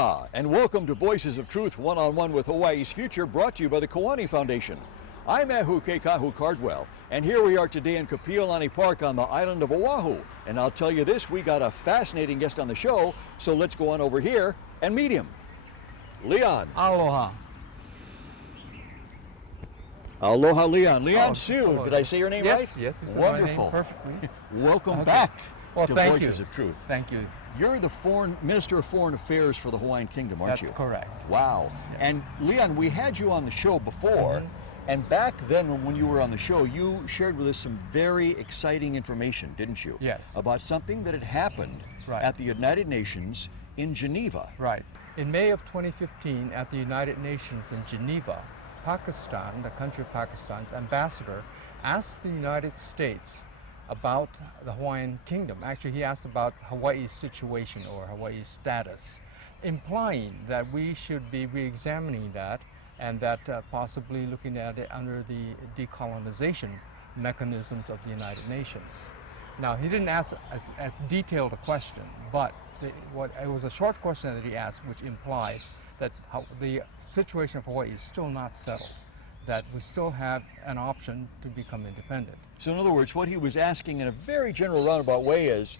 Aloha, and welcome to Voices of Truth One-on-One with Hawaii's Future, brought to you by the Kiwani Foundation. I'm Ahu Keikahu Cardwell, and here we are today in Kapiolani Park on the island of Oahu. And I'll tell you this, we got a fascinating guest on the show, so let's go on over here and meet him. Leon. Aloha. Aloha, Leon. Leon Sue, did I say your name right? Yes, you said Wonderful. my name perfectly. Welcome back to thank Voices you. of Truth. Thank you. You're the Minister of Foreign Affairs for the Hawaiian Kingdom, aren't you? That's correct. Wow. Yes. And Leon, we had you on the show before, and back then when you were on the show, you shared with us some very exciting information, didn't you? Yes. About something that had happened at the United Nations in Geneva. Right. In May of 2015 at the United Nations in Geneva, Pakistan, the country of Pakistan's ambassador, asked the United States about the Hawaiian Kingdom. Actually, he asked about Hawaii's situation or Hawaii's status, implying that we should be re-examining that and that possibly looking at it under the decolonization mechanisms of the United Nations. Now, he didn't ask as detailed a question, but it was a short question that he asked, which implied that the situation of Hawaii is still not settled, that we still have an option to become independent. So in other words, what he was asking in a very general roundabout way is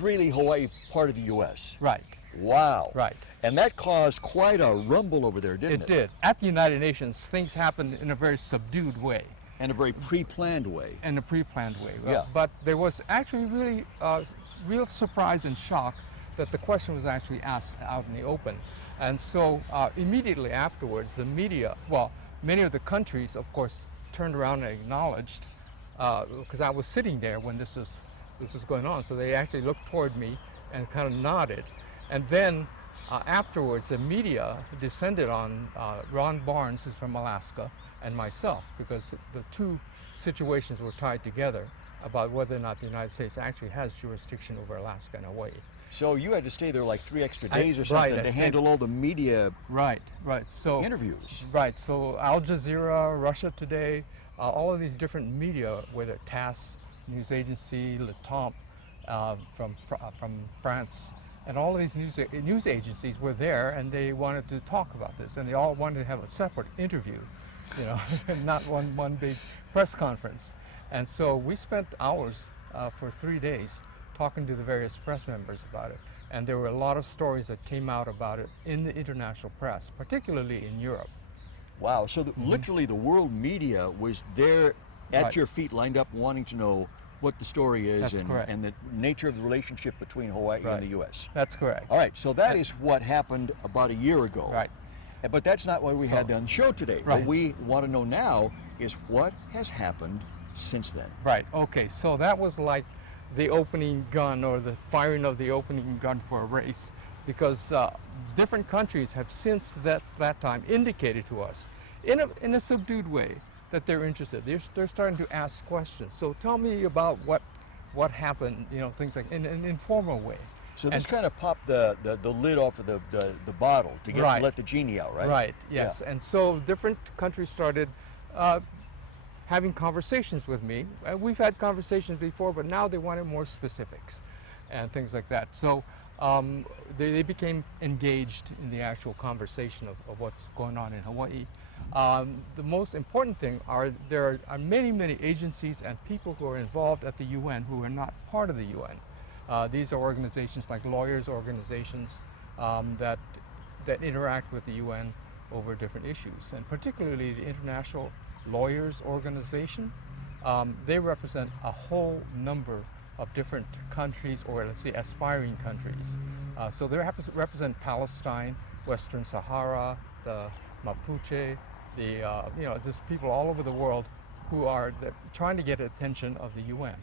really Hawaii part of the U.S.? Right. Wow. Right. And that caused quite a rumble over there, didn't it? It did. At the United Nations, things happened in a very subdued way. And a very pre-planned way. In a pre-planned way. Yeah. But there was actually really real surprise and shock that the question was actually asked out in the open. And so immediately afterwards, the media, well, many of the countries, of course, turned around and acknowledged, because I was sitting there when this was going on, so they actually looked toward me and kind of nodded. And then afterwards, the media descended on Ron Barnes, who's from Alaska, and myself, because the two situations were tied together about whether or not the United States actually has jurisdiction over Alaska and Hawaii. So you had to stay there like 3 extra days or something to handle all the media interviews. Right, so Al Jazeera, Russia Today, all of these different media, whether TASS, news agency, Le Temps from France, and all of these news agencies were there, and they wanted to talk about this, and they all wanted to have a separate interview, you know, not one big press conference. And so we spent hours for 3 days talking to the various press members about it. And there were a lot of stories that came out about it in the international press, particularly in Europe. Wow, so literally the world media was there at your feet, lined up, wanting to know what the story is and the nature of the relationship between Hawaii and the U.S. That's correct. All right, so that is what happened about a year ago. Right. But that's not what we had on the show today. Right. What we want to know now is what has happened since then. Right, okay, so that was like the opening gun, or the firing of the opening gun for a race, because different countries have since that time indicated to us in a subdued way that they're interested. They're starting to ask questions. So tell me about what happened, you know, things like in an informal way. So this kind of popped the lid off of the bottle to let the genie out, right? Right, yes. Yeah. And so different countries started having conversations with me. We've had conversations before, but now they wanted more specifics and things like that. So they became engaged in the actual conversation of what's going on in Hawaii. The most important thing there are many agencies and people who are involved at the UN who are not part of the UN. These are organizations like lawyers organizations that interact with the UN over different issues, and particularly the International Lawyers Organization. They represent a whole number of different countries, or let's say aspiring countries. So they represent Palestine, Western Sahara, the Mapuche, just people all over the world who are trying to get attention of the UN.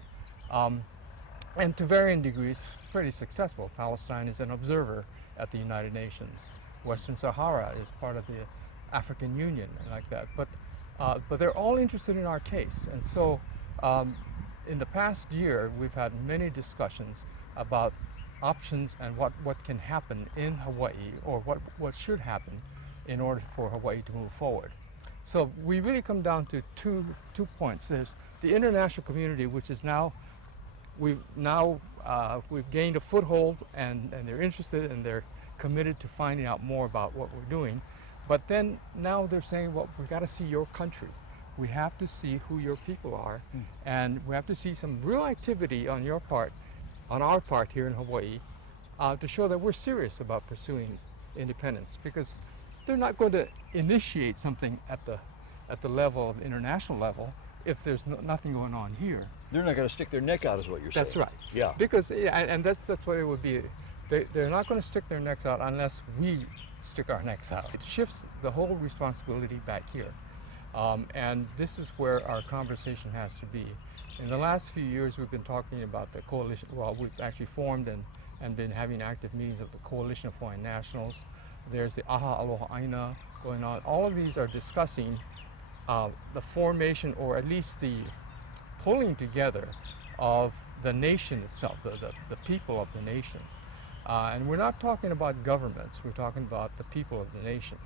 And to varying degrees, pretty successful. Palestine is an observer at the United Nations. Western Sahara is part of the African Union, like that. But they're all interested in our case. And so in the past year, we've had many discussions about options and what can happen in Hawaii, or what should happen in order for Hawaii to move forward. So we really come down to two points. There's the international community, which is we've gained a foothold, and they're interested, and committed to finding out more about what we're doing. But then now they're saying, well, we got to see your country. We have to see who your people are, and we have to see some real activity on your part, on our part here in Hawaii, to show that we're serious about pursuing independence, because they're not going to initiate something at the level of international level if there's nothing going on here. They're not going to stick their neck out, is what you're saying. That's right. Yeah. Because, and that's what it would be. They're not going to stick their necks out unless we stick our necks out. It shifts the whole responsibility back here. And this is where our conversation has to be. In the last few years, we've been talking about the coalition. Well, we've actually formed and been having active meetings of the Coalition of Hawaiian Nationals. There's the Aha Aloha Aina going on. All of these are discussing the formation, or at least the pulling together of the nation itself, the people of the nation. And we're not talking about governments, we're talking about the people of the nation.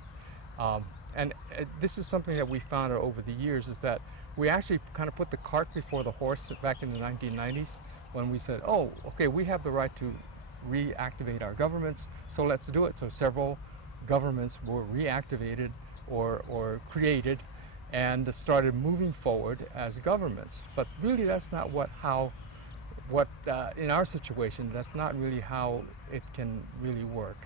And this is something that we found over the years, is that we actually kind of put the cart before the horse back in the 1990s, when we said, oh, okay, we have the right to reactivate our governments, so let's do it. So several governments were reactivated or created and started moving forward as governments. But really that's not in our situation, that's not really how it can really work.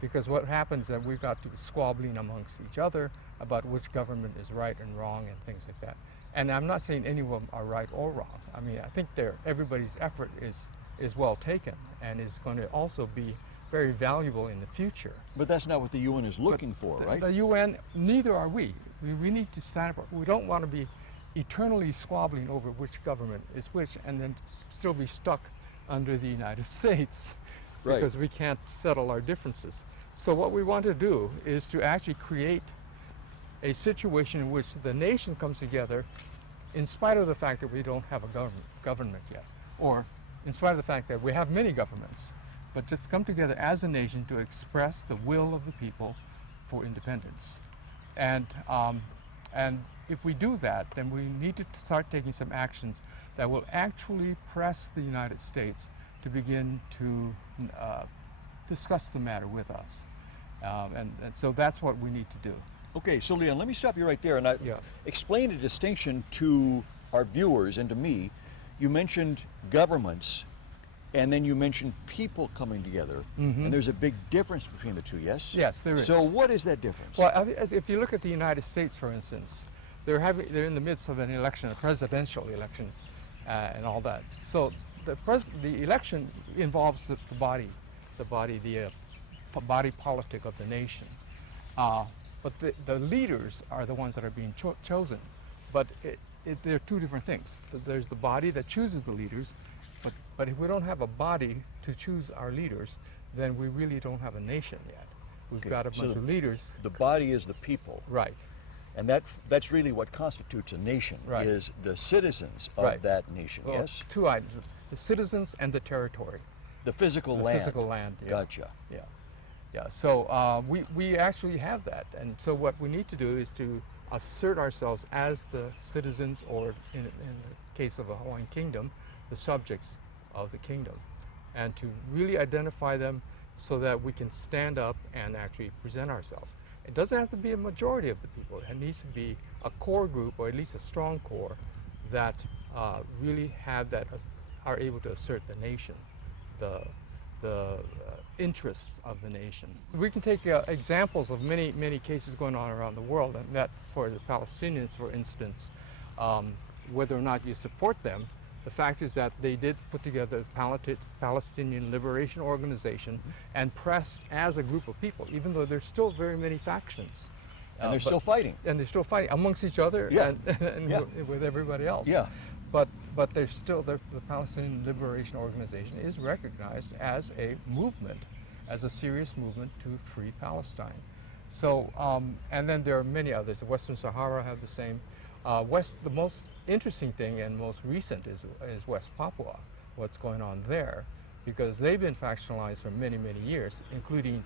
Because what happens is that we've got to be squabbling amongst each other about which government is right and wrong and things like that. And I'm not saying any of them are right or wrong. I mean, I think everybody's effort is well taken and is going to also be very valuable in the future. But that's not what the UN is looking for, right? The UN, neither are we. We need to stand up. We don't want to be eternally squabbling over which government is which and then still be stuck under the United States. Right. Because we can't settle our differences. So what we want to do is to actually create a situation in which the nation comes together in spite of the fact that we don't have a government yet, or in spite of the fact that we have many governments, but just come together as a nation to express the will of the people for independence. And if we do that, then we need to start taking some actions that will actually press the United States to begin to discuss the matter with us. And so that's what we need to do. Okay, so Leon, let me stop you right there and explain a distinction to our viewers and to me. You mentioned governments, and then you mentioned people coming together, and there's a big difference between the two, yes? Yes, there is. So what is that difference? Well, if you look at the United States, for instance, they're in the midst of an election, a presidential election, and all that. So the election involves the body politic of the nation. But the leaders are the ones that are being chosen. But they're two different things. There's the body that chooses the leaders, but if we don't have a body to choose our leaders, then we really don't have a nation yet. We've got a bunch of leaders. The body is the people. Right. And that's really what constitutes a nation, right. Is the citizens of that nation, well, yes? Two items, the citizens and the territory. The physical land. The physical land, yeah. Gotcha. Yeah. Yeah, so we actually have that, and so what we need to do is to assert ourselves as the citizens, or in the case of the Hawaiian kingdom, the subjects of the kingdom, and to really identify them so that we can stand up and actually present ourselves. It doesn't have to be a majority of the people. It needs to be a core group, or at least a strong core, that really have that, are able to assert the nation, the interests of the nation. We can take examples of many cases going on around the world, and that for the Palestinians, for instance, whether or not you support them, the fact is that they did put together the Palestinian Liberation Organization and pressed as a group of people, even though there's still very many factions. And they're still fighting. And they're still fighting amongst each other, yeah. and yeah. with everybody else. Yeah. But they're still, the Palestinian Liberation Organization is recognized as a movement, as a serious movement to free Palestine. So, and then there are many others. The Western Sahara have the same. The most interesting thing and most recent is West Papua, what's going on there, because they've been factionalized for many years, including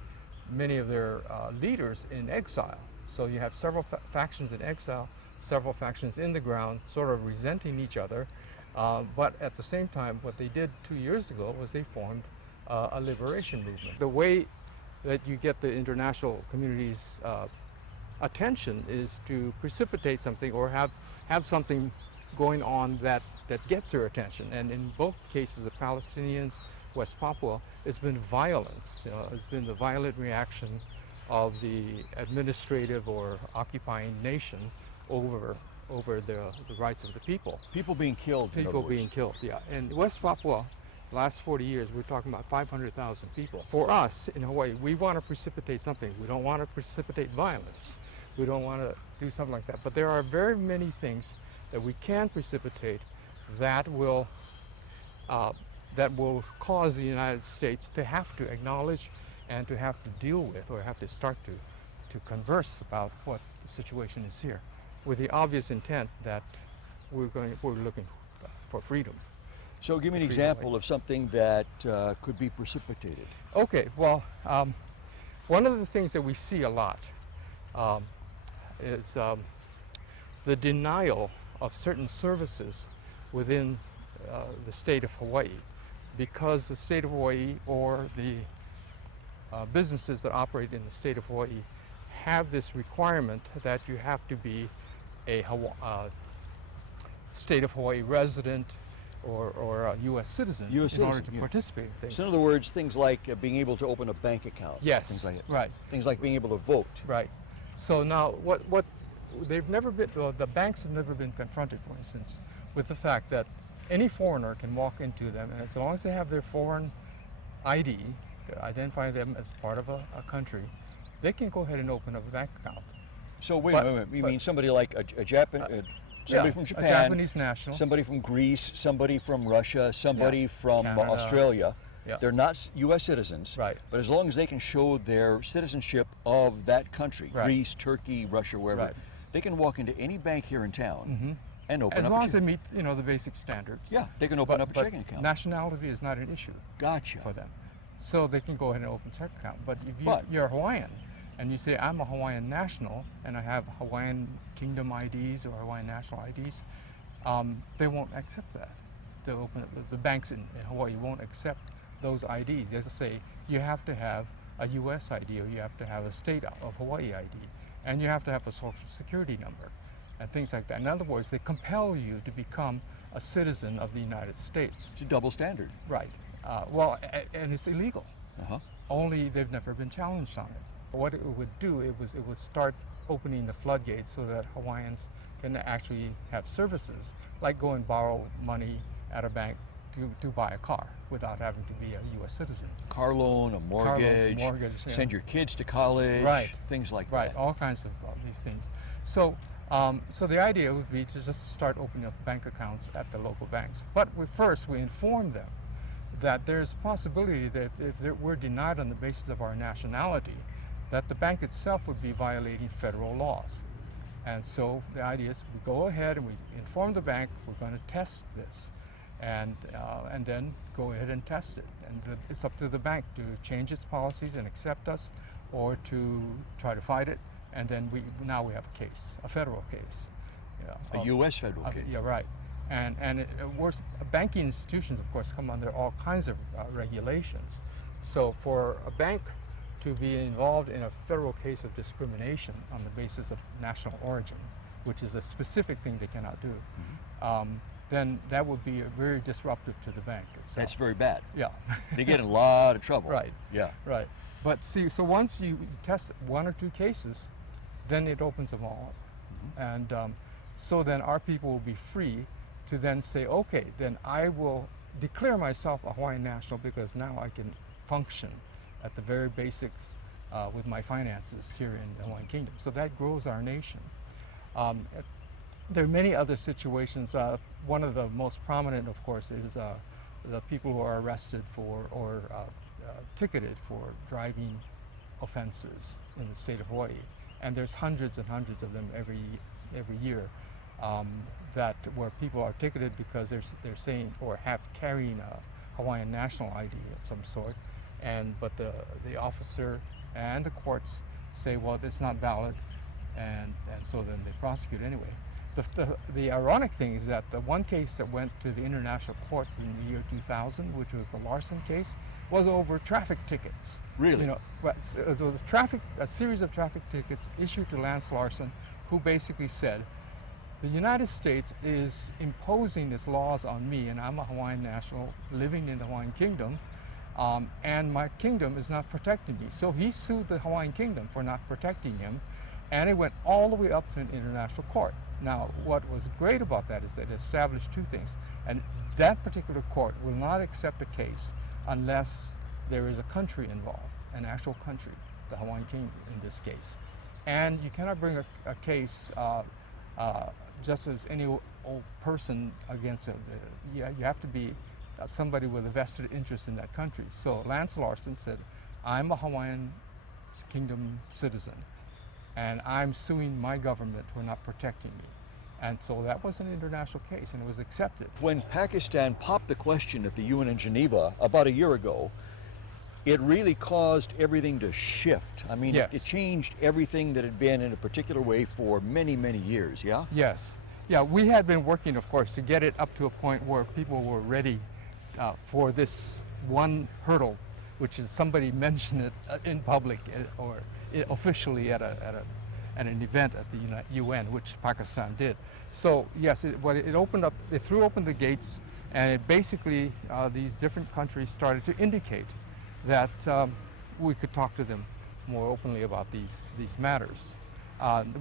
many of their leaders in exile. So you have several factions in exile, several factions in the ground, sort of resenting each other. But at the same time, what they did 2 years ago was they formed a liberation movement. The way that you get the international community's attention is to precipitate something or have something going on that gets their attention. And in both cases, the Palestinians, West Papua, it's been violence. It's been the violent reaction of the administrative or occupying nation over the rights of the people. People being killed. People being killed, yeah. In West Papua, last 40 years, we're talking about 500,000 people. For us in Hawaii, we want to precipitate something. We don't want to precipitate violence. We don't want to do something like that. But there are very many things that we can precipitate that will cause the United States to have to acknowledge and to have to deal with, or have to start to converse about what the situation is here, with the obvious intent that we're looking for freedom. So give me an example of something that could be precipitated. Okay, well, one of the things that we see a lot is the denial of certain services within the state of Hawaii, because the state of Hawaii or the businesses that operate in the state of Hawaii have this requirement that you have to be a state of Hawaii resident or a U.S. citizen in order to participate in things. So in other words, things like being able to open a bank account. Yes, things like right. Things like being able to vote. Right. So now, what they've never been, well, the banks have never been confronted, for instance, with the fact that any foreigner can walk into them, and as long as they have their foreign ID to identify them as part of a country, they can go ahead and open up a bank account. So wait a minute, you mean somebody like a Japanese, somebody from Japan, a Japanese national, somebody from Greece, somebody from Russia, somebody from Canada, Australia. Yeah. They're not U.S. citizens, right? But as long as they can show their citizenship of that country, right. Greece, Turkey, Russia, wherever, right. they can walk into any bank here in town and open up. As long as they meet, the basic standards. Yeah, they can open up a checking account. Nationality is not an issue. Gotcha. For them, so they can go ahead and open a checking account. But if you're Hawaiian, and you say I'm a Hawaiian national and I have Hawaiian Kingdom IDs or Hawaiian national IDs, they won't accept that. They'll open the banks in Hawaii won't accept those IDs. They'll say you have to have a U.S. ID or you have to have a state of Hawaii ID, and you have to have a social security number and things like that. In other words, they compel you to become a citizen of the United States. It's a double standard. Right. And it's illegal. Only they've never been challenged on it. What it would do, it would start opening the floodgates so that Hawaiians can actually have services, like go and borrow money at a bank to buy a car without having to be a U.S. citizen. Car loan, a mortgage, send your kids to college, right. Things like that. Right, all kinds of these things. So, so the idea would be to just start opening up bank accounts at the local banks. But first we inform them that there's a possibility that if we're denied on the basis of our nationality, that the bank itself would be violating federal laws. And so the idea is we go ahead and we inform the bank we're going to test this, and then go ahead and test it. And it's up to the bank to change its policies and accept us, or to try to fight it. And then now we have a case, a federal case. A U.S. federal case. Yeah, right. And banking institutions, of course, come under all kinds of regulations. So for a bank to be involved in a federal case of discrimination on the basis of national origin, which is a specific thing they cannot do, then that would be very disruptive to the bank itself. That's very bad. Yeah. They get in a lot of trouble. Right. Yeah. Right. But see, so once you test one or two cases, then it opens them all up. And so then our people will be free to then say, okay, then I will declare myself a Hawaiian national because now I can function at the very basics with my finances here in the Hawaiian Kingdom. So that grows our nation. There are many other situations. One of the most prominent, of course, is the people who are arrested for or ticketed for driving offenses in the state of Hawaii. And there's hundreds and hundreds of them every year that where people are ticketed because they're saying or have carrying a Hawaiian national ID of some sort, but the officer and the courts say, well, it's not valid, and so then they prosecute anyway. The ironic thing is that the one case that went to the international courts in the year 2000, which was the Larson case, was over traffic tickets. Really? You know, so a series of traffic tickets issued to Lance Larson, who basically said, the United States is imposing its laws on me, and I'm a Hawaiian national living in the Hawaiian Kingdom, and my kingdom is not protecting me. So he sued the Hawaiian Kingdom for not protecting him, and it went all the way up to an international court. Now, what was great about that is that it established two things, and that particular court will not accept a case unless there is a country involved, an actual country, the Hawaiian Kingdom in this case. And you cannot bring a case just as any old person against it. You have to be somebody with a vested interest in that country. So Lance Larson said, I'm a Hawaiian Kingdom citizen, and I'm suing my government for not protecting me. And so that was an international case, and it was accepted. When Pakistan popped the question at the UN in Geneva about a year ago, it really caused everything to shift. I mean, Yes. it changed everything that had been in a particular way for many, many years, yeah? Yes. Yeah, we had been working, of course, to get it up to a point where people were ready for this one hurdle, which is somebody mentioned it in public or officially at an event at the UN, which Pakistan did. So yes, it opened up, it threw open the gates, and it basically these different countries started to indicate that we could talk to them more openly about these matters.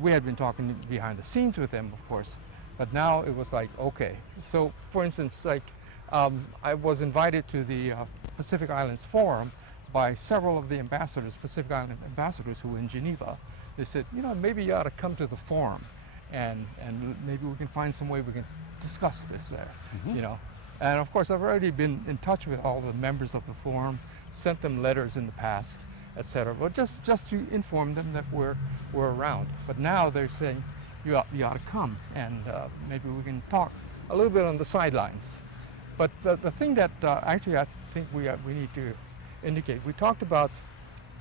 We had been talking behind the scenes with them, of course, but now it was like, okay. So, for instance, like I was invited to the Pacific Islands Forum by several of the ambassadors, Pacific Island ambassadors who were in Geneva. They said, you know, maybe you ought to come to the forum, and maybe we can find some way we can discuss this there, you know. And of course, I've already been in touch with all the members of the forum, sent them letters in the past, etc. But just to inform them that we're around. But now they're saying you ought to come, and maybe we can talk a little bit on the sidelines. But the thing that actually I think we need to indicate, we talked about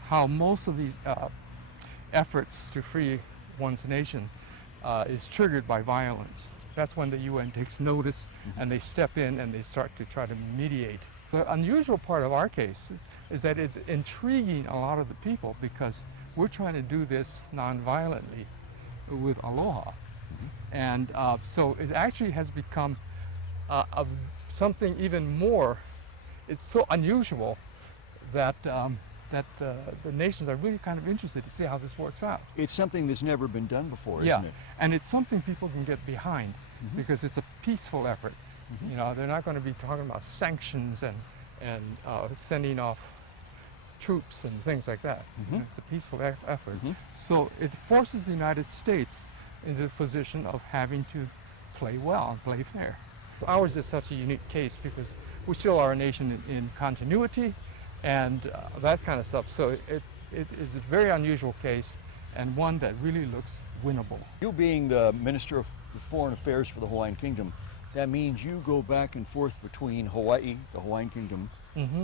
how most of these efforts to free one's nation is triggered by violence. That's when the UN takes notice and they step in and they start to try to mediate. The unusual part of our case is that it's intriguing a lot of the people because we're trying to do this non-violently with aloha. And so it actually has become something even more, it's so unusual that the nations are really kind of interested to see how this works out. It's something that's never been done before, Yeah, isn't it? and it's something people can get behind because it's a peaceful effort. You know, they're not going to be talking about sanctions and sending off troops and things like that. You know, it's a peaceful effort. So it forces the United States into the position of having to play well and play fair. Ours is such a unique case because we still are a nation in continuity and that kind of stuff. So it is a very unusual case and one that really looks winnable. You being the Minister of Foreign Affairs for the Hawaiian Kingdom, that means you go back and forth between Hawaii, the Hawaiian Kingdom,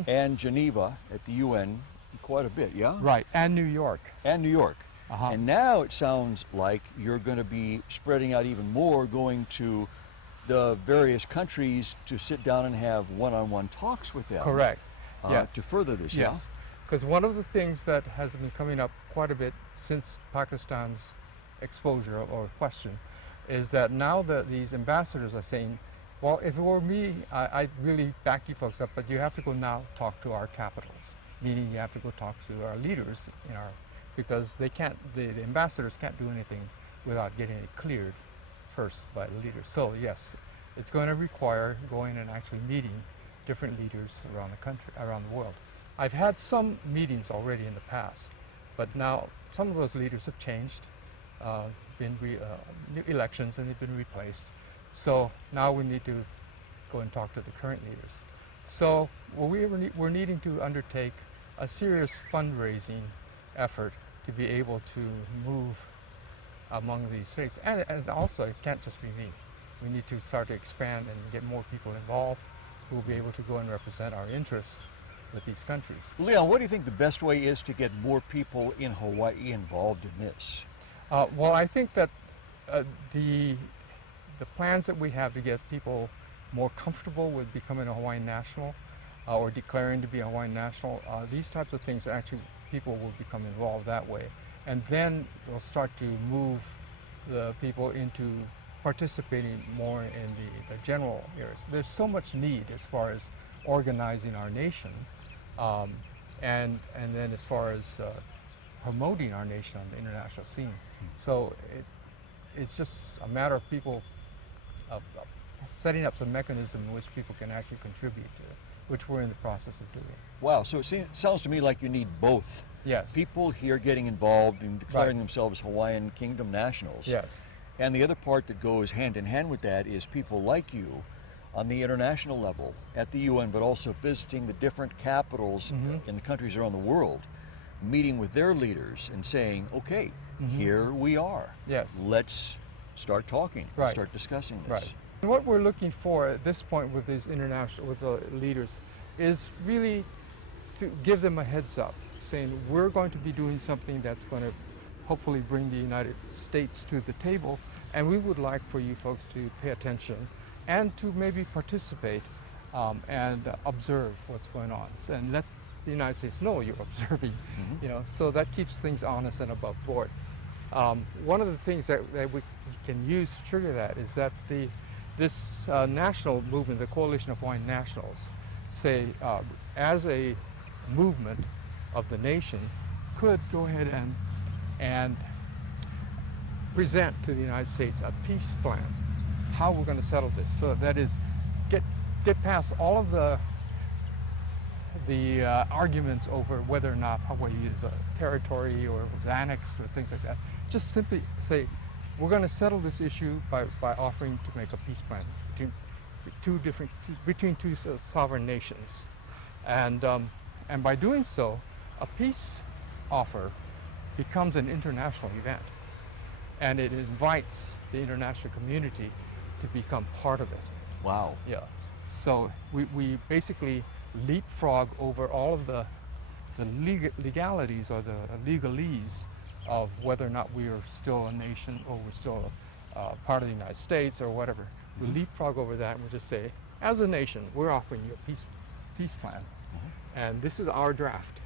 and Geneva at the UN quite a bit, yeah? Right, and New York. And New York. And now it sounds like you're going to be spreading out even more, going to the various countries to sit down and have one-on-one talks with them. Correct. Yes. To further this, yeah? Yes. Because one of the things that has been coming up quite a bit since Pakistan's exposure or question is that now that these ambassadors are saying, well, if it were me, I'd really back you folks up, but you have to go now talk to our capitals, meaning you have to go talk to our leaders in our, because they can't, the ambassadors can't do anything without getting it cleared first by the leaders. So yes, it's going to require going and actually meeting different leaders around the country, around the world. I've had some meetings already in the past, but now some of those leaders have changed, new elections, and they've been replaced. So now we need to go and talk to the current leaders. So we're needing to undertake a serious fundraising effort to be able to move among these states. And also, it can't just be me. We need to start to expand and get more people involved who will be able to go and represent our interests with these countries. Leon, what do you think the best way is to get more people in Hawaii involved in this? Well, I think that the plans that we have to get people more comfortable with becoming a Hawaiian national or declaring to be a Hawaiian national. These types of things, actually, people will become involved that way. And then we'll start to move the people into participating more in the general areas. There's so much need as far as organizing our nation, and then as far as promoting our nation on the international scene. So it's just a matter of people setting up some mechanism in which people can actually contribute to, which we're in the process of doing. Wow, so it sounds to me like you need both. Yes. People here getting involved in declaring themselves Hawaiian Kingdom nationals. Yes. And the other part that goes hand in hand with that is people like you on the international level at the UN, but also visiting the different capitals in the countries around the world, meeting with their leaders and saying, okay, here we are. Yes. Let's start talking, start discussing this. Right. And what we're looking for at this point with these with the leaders is really to give them a heads up, saying we're going to be doing something that's going to hopefully bring the United States to the table, and we would like for you folks to pay attention and to maybe participate and observe what's going on, and let the United States know you're observing, you know, so that keeps things honest and above board. One of the things that we can use to trigger that is that this national movement, the Coalition of Hawaiian Nationals, say as a movement of the nation, could go ahead and present to the United States a peace plan, how we're going to settle this. So that is, get past all of the arguments over whether or not Hawaii is a territory or was annexed or things like that. Just simply say, we're going to settle this issue by offering to make a peace plan between two sovereign nations, and by doing so, a peace offer becomes an international event, and it invites the international community to become part of it. Wow. Yeah. So we basically leapfrog over all of the legalities or the legalese of whether or not we are still a nation or we're still part of the United States or whatever. We leapfrog over that and we'll just say, as a nation, we're offering you a peace plan, and this is our draft,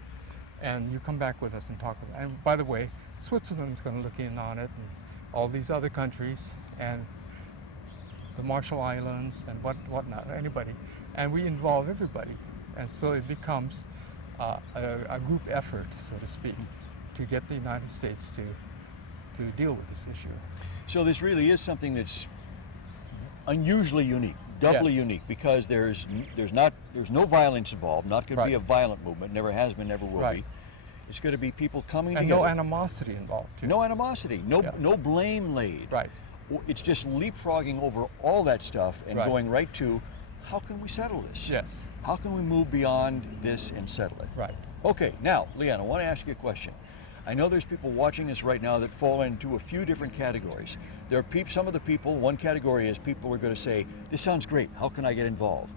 and you come back with us and talk about it. And by the way, Switzerland's going to look in on it, and all these other countries, and the Marshall Islands, and whatnot, anybody, and we involve everybody, and so it becomes a group effort, so to speak, to get the United States to deal with this issue. So this really is something that's unusually unique, doubly Yes. unique, because there's no violence involved, not going to be a violent movement, never has been, never will be. It's going to be people coming and together. no animosity involved, too. No animosity, no blame laid. Right. It's just leapfrogging over all that stuff and going right to, how can we settle this? Yes. How can we move beyond this and settle it? Right. Okay, now, Leanne, I want to ask you a question. I know there's people watching this right now that fall into a few different categories. There are some of the people, one category is people are going to say, this sounds great, how can I get involved?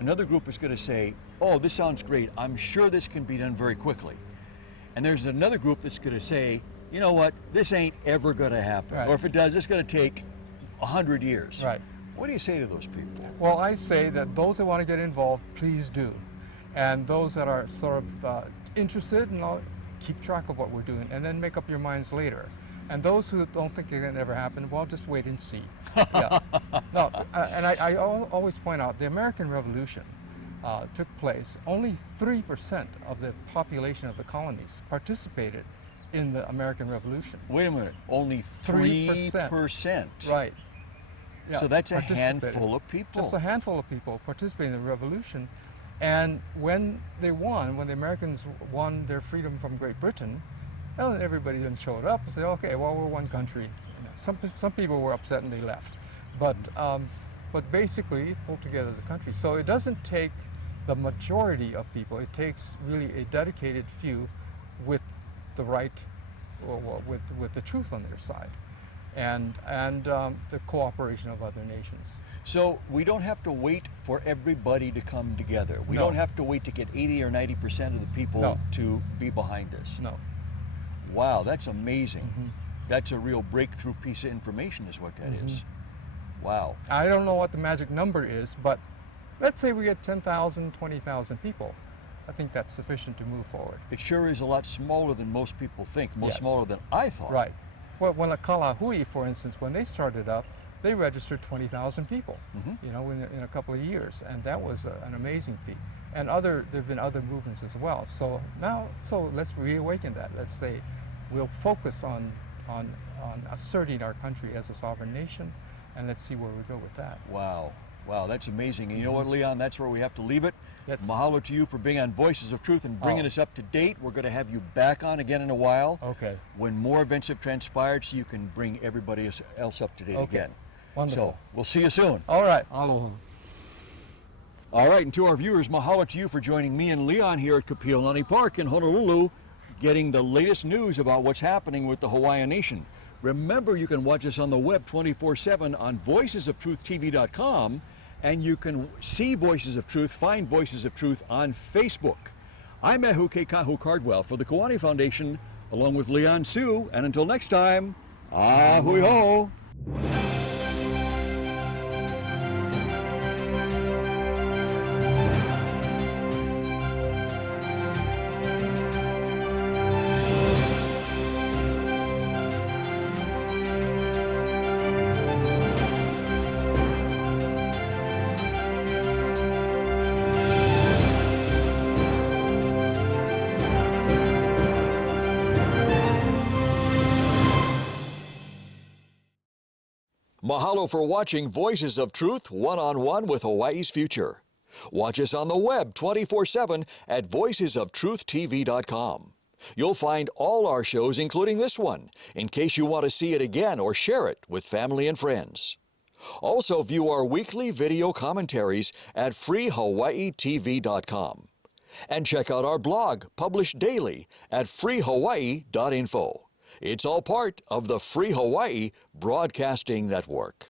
Another group is going to say, oh, this sounds great, I'm sure this can be done very quickly. And there's another group that's going to say, you know what, this ain't ever going to happen. Right. Or if it does, it's going to take 100 years. Right. What do you say to those people? Well, I say that those that want to get involved, please do. And those that are sort of interested, keep track of what we're doing, and then make up your minds later. And those who don't think it can ever happen, well, just wait and see. Yeah. No, and I always point out, the American Revolution took place. Only 3% of the population of the colonies participated in the American Revolution. Wait a minute, only 3%? Right. Yeah, so that's a handful of people. Just a handful of people participating in the revolution. And when they won, when the Americans won their freedom from Great Britain, well, everybody then showed up and said, okay, well, we're one country. You know, some people were upset and they left. But basically, it pulled together the country. So it doesn't take the majority of people. It takes really a dedicated few with the right, or with the truth on their side, and the cooperation of other nations. So we don't have to wait for everybody to come together. We No. don't have to wait to get 80 or 90% of the people No. to be behind this. No. Wow, that's amazing. That's a real breakthrough piece of information is what that is. Wow. I don't know what the magic number is, but let's say we get 10,000, 20,000 people. I think that's sufficient to move forward. It sure is a lot smaller than most people think, Yes. smaller than I thought. Right. Well, when Kalahui, for instance, when they started up, they registered 20,000 people, you know, in a couple of years, and that was an amazing feat. And there've been other movements as well. So now, let's reawaken that. Let's say we'll focus on asserting our country as a sovereign nation, and let's see where we go with that. Wow. Wow, that's amazing. And you know what, Leon, that's where we have to leave it. Yes. Mahalo to you for being on Voices of Truth and bringing us up to date. We're going to have you back on again in a while. Okay. When more events have transpired, so you can bring everybody else up to date again. Wonderful. So we'll see you soon. All right. Aloha. All right, and to our viewers, mahalo to you for joining me and Leon here at Kapiolani Park in Honolulu, getting the latest news about what's happening with the Hawaiian Nation. Remember, you can watch us on the web 24/7 on voicesoftruth.tv.com, and you can see Voices of Truth, find Voices of Truth on Facebook. I'm Ehu Keikahu Cardwell for the Kiwani Foundation, along with Leon Sue, and until next time, ahui ho! Mahalo for watching Voices of Truth one-on-one with Hawaii's Future. Watch us on the web 24/7 at voicesoftruth.tv.com. You'll find all our shows, including this one, in case you want to see it again or share it with family and friends. Also view our weekly video commentaries at freehawaiitv.com. And check out our blog, published daily, at freehawaii.info. It's all part of the Free Hawaii Broadcasting Network.